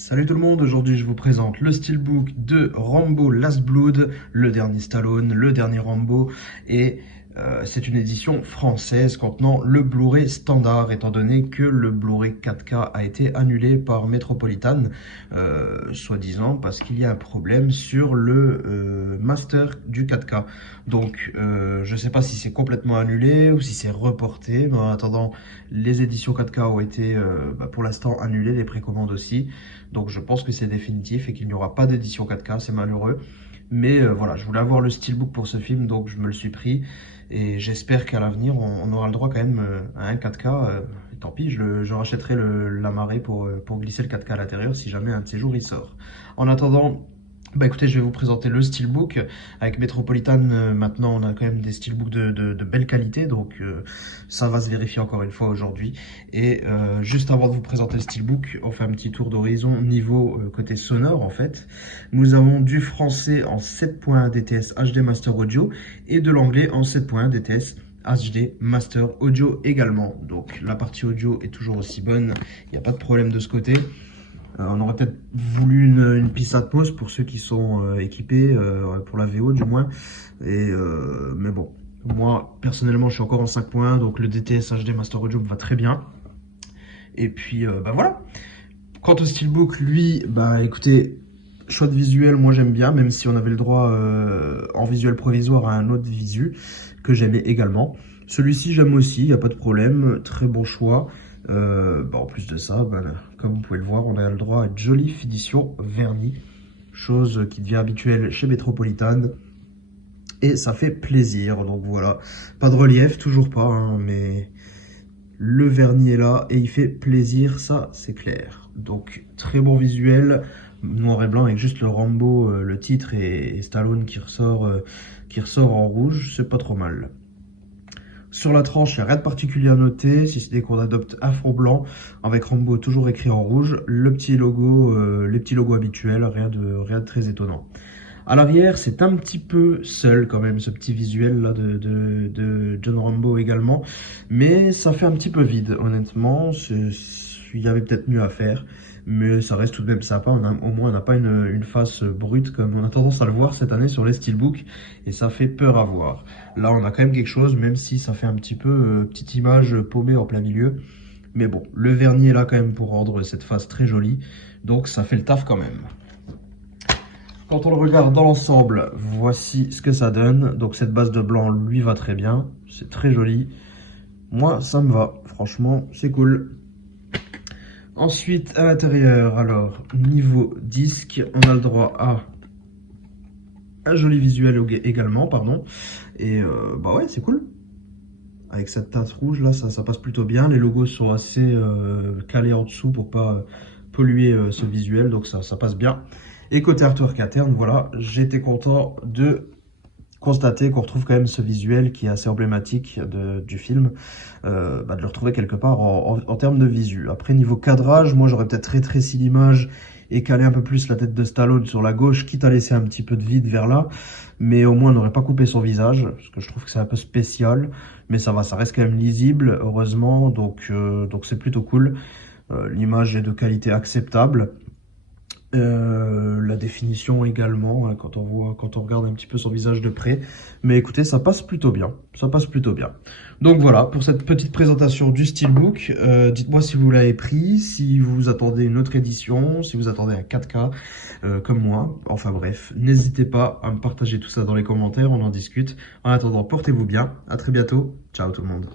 Salut tout le monde, aujourd'hui je vous présente le steelbook de Rambo Last Blood, le dernier Stallone, le dernier Rambo, et c'est une édition française contenant le Blu-ray standard, étant donné que le Blu-ray 4K a été annulé par Metropolitan, soi-disant parce qu'il y a un problème sur le master du 4K. Donc je ne sais pas si c'est complètement annulé ou si c'est reporté, mais en attendant, les éditions 4K ont été pour l'instant annulées, les précommandes aussi. Donc je pense que c'est définitif et qu'il n'y aura pas d'édition 4K, c'est malheureux. Mais voilà, je voulais avoir le steelbook pour ce film, donc je me le suis pris. Et j'espère qu'à l'avenir, on aura le droit quand même à un 4K. Tant pis, je rachèterai la marée pour glisser le 4K à l'intérieur si jamais un de ces jours il sort. En attendant, bah écoutez, je vais vous présenter le steelbook. Avec Metropolitan, maintenant on a quand même des steelbooks de belle qualité, donc ça va se vérifier encore une fois aujourd'hui. Et juste avant de vous présenter le steelbook, on fait un petit tour d'horizon niveau côté sonore en fait. Nous avons du français en 7.1 DTS HD Master Audio et de l'anglais en 7.1 DTS HD Master Audio également. Donc la partie audio est toujours aussi bonne, il n'y a pas de problème de ce côté. On aurait peut-être voulu une piste Atmos pour ceux qui sont équipés, pour la VO du moins. Mais bon, moi personnellement je suis encore en 5.1, donc le DTS HD Master Audio me va très bien. Et puis bah voilà. Quant au steelbook, lui, bah écoutez, choix de visuel, moi j'aime bien, même si on avait le droit en visuel provisoire à un autre visu que j'aimais également. Celui-ci j'aime aussi, il n'y a pas de problème, très bon choix. En plus de ça, comme vous pouvez le voir, on a le droit à une jolie finition vernis, chose qui devient habituelle chez Metropolitan, et ça fait plaisir. Donc voilà, pas de relief, toujours pas, hein, mais le vernis est là et il fait plaisir, ça c'est clair. Donc très bon visuel, noir et blanc avec juste le Rambo, le titre et Stallone qui ressort en rouge, c'est pas trop mal. Sur la tranche, il n'y a rien de particulier à noter, si ce n'est qu'on adopte un fond blanc avec Rambo toujours écrit en rouge, le petit logo, les petits logos habituels, rien de très étonnant. À l'arrière, c'est un petit peu seul quand même, ce petit visuel là de John Rambo également, mais ça fait un petit peu vide, honnêtement. Il y avait peut-être mieux à faire, mais ça reste tout de même sympa. Au moins, on n'a pas une face brute comme on a tendance à le voir cette année sur les steelbooks, et ça fait peur à voir. Là, on a quand même quelque chose, même si ça fait un petit peu petite image paumée en plein milieu. Mais bon, le vernis est là quand même pour rendre cette face très jolie, donc ça fait le taf quand même. Quand on le regarde dans l'ensemble, voici ce que ça donne. Donc cette base de blanc lui va très bien, c'est très joli. Moi, ça me va, franchement, c'est cool. Ensuite, à l'intérieur, alors, niveau disque, on a le droit à un joli visuel également, pardon. Et bah ouais, c'est cool. Avec cette teinte rouge, là, ça passe plutôt bien. Les logos sont assez calés en dessous pour pas polluer ce visuel, donc ça passe bien. Et côté artwork interne, voilà, j'étais content de constater qu'on retrouve quand même ce visuel qui est assez emblématique du film, de le retrouver quelque part en termes de visu. Après, niveau cadrage, moi j'aurais peut-être rétréci l'image et calé un peu plus la tête de Stallone sur la gauche, quitte à laisser un petit peu de vide vers là, mais au moins on n'aurait pas coupé son visage, parce que je trouve que c'est un peu spécial, mais ça va, ça reste quand même lisible, heureusement, donc c'est plutôt cool. L'image est de qualité acceptable. La définition également, hein, quand on regarde un petit peu son visage de près. Mais écoutez, ça passe plutôt bien. Ça passe plutôt bien. Donc voilà, pour cette petite présentation du steelbook, dites-moi si vous l'avez pris, si vous attendez une autre édition, si vous attendez un 4K comme moi. Enfin bref, n'hésitez pas à me partager tout ça dans les commentaires, on en discute. En attendant, portez-vous bien. À très bientôt. Ciao tout le monde.